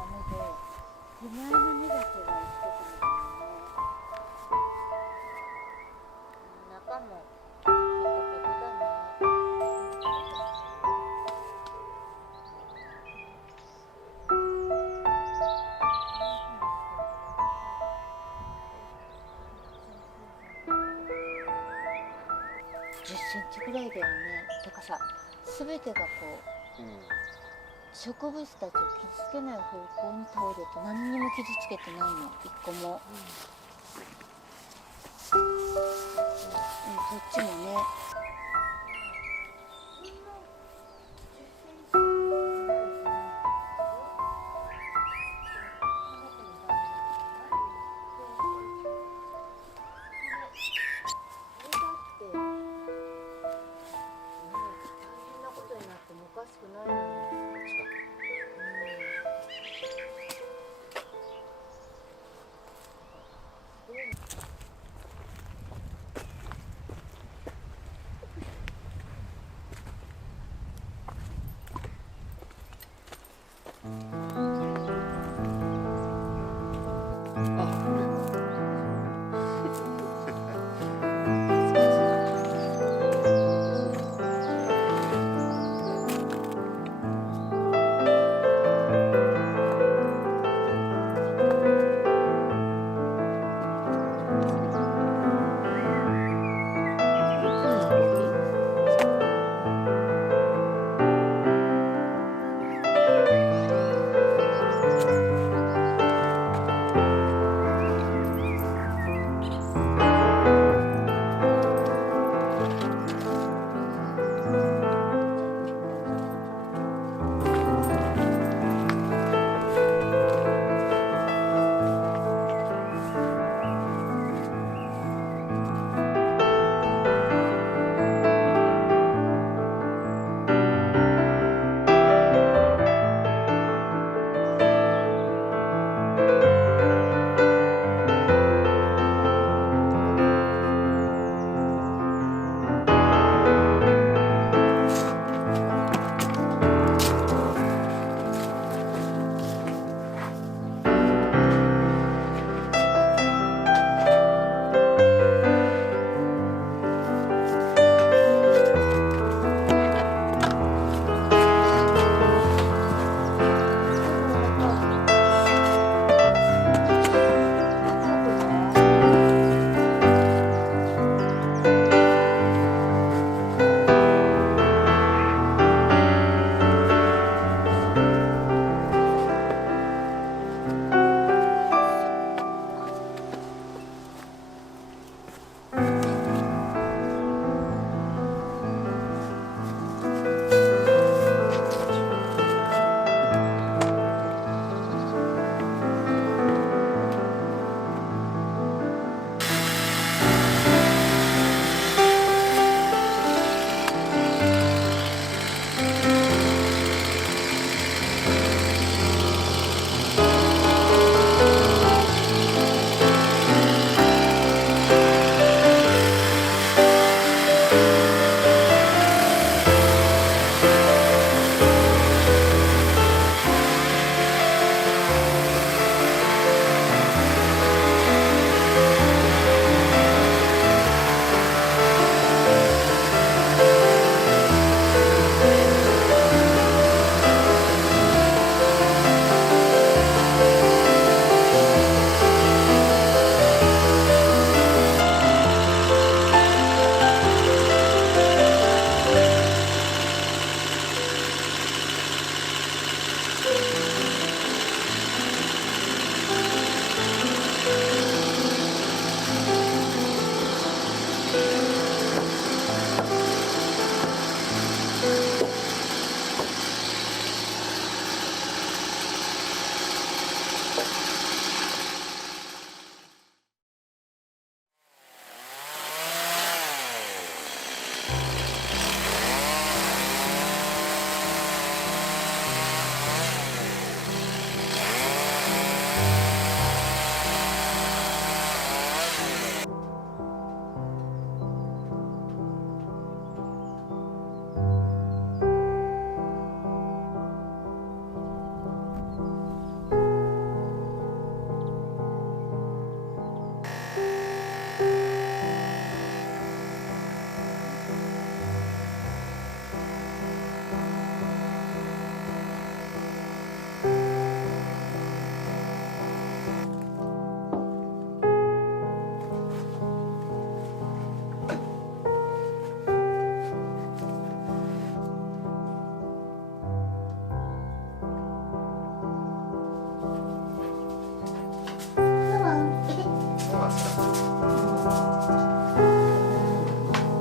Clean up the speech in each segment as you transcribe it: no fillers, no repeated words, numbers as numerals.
で手前の根だけは生きてたんだよね。中もペコペコだね。10センチぐらいだよね。とかさ、すべてがこう、植物たちを傷つけない方向に倒れて何にも傷つけてないの、一個も。こっちもね。おかしくないのに。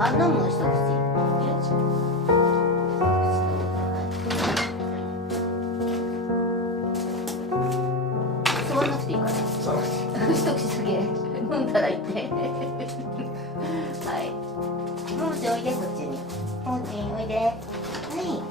あ、飲むの一口。よいしょ。吸わなくていいから。そうなんです。一口だけ飲んだらいってはい。ももちおいで、こっちに。ももちおいで。はい。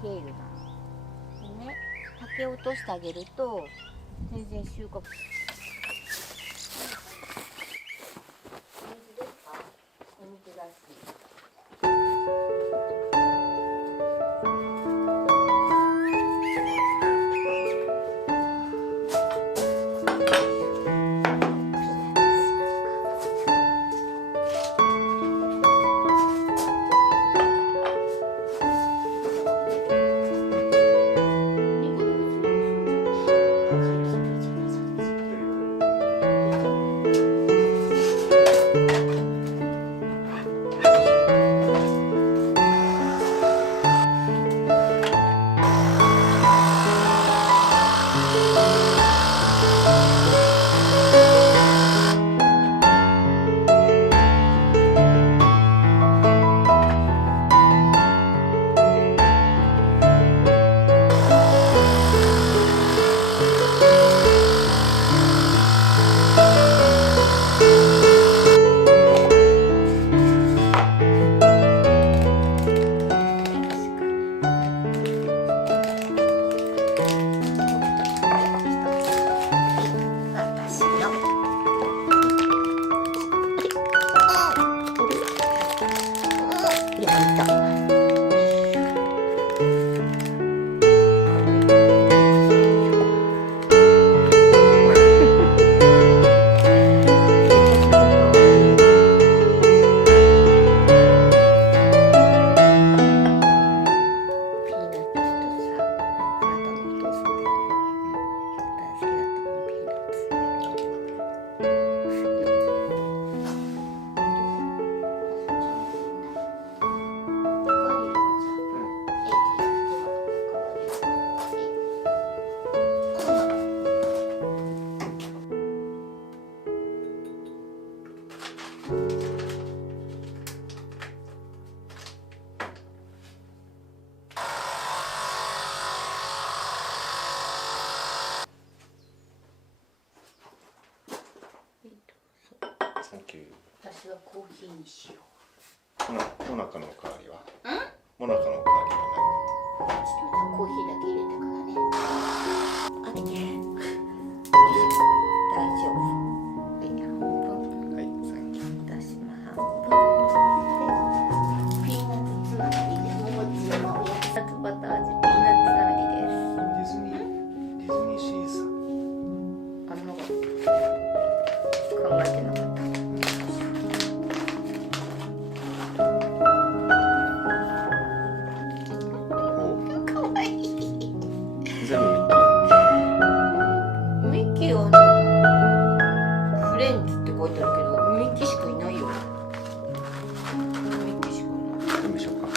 ケールなのね。竹を落としてあげると全然収穫。水ですか？お水だし。サンキュー。私はコーヒーにしよモナカのおかわりは？う。モナカのおかわりはコーヒーだけ入れてからね。あれね。大丈夫。はい、半分。何？はい、サンキュー。私も半分。で、ピーナッツつながりで、ももちのおやつバター味ピーナッツつながりです。ディズニーシリーズ。あんなこと考えてなかった。書いてあるけどメキシコいないよ。メキシコいない。どうでしょうか。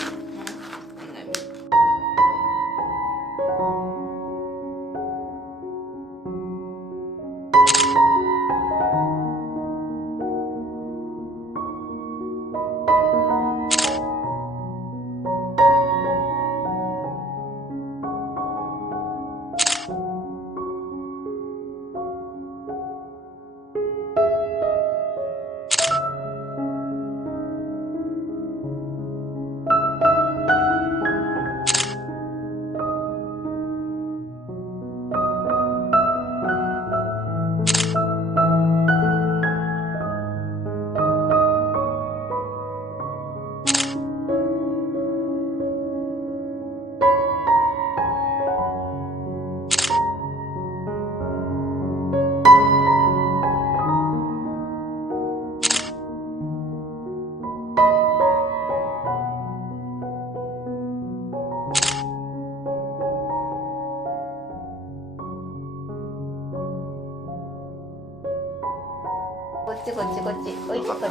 こっちこっちこっち、おいでこっち。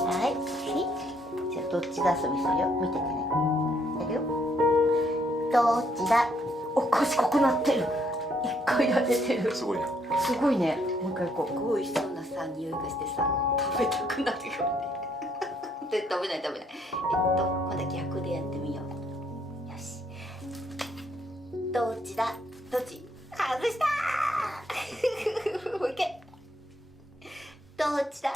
はい、じゃあどっちが遊びするよ、見ててね。やるよ。どっちだ。お、賢くなってる。一回当ててる。すごいね。すごいね。もう一回行こう。美味しそうなさ、匂いがしてさ、食べたくなってくるね。食べない食べない。まだ逆でやってみよう。よし。どっちだ。どっち。外したー。もう一回。どっちだ。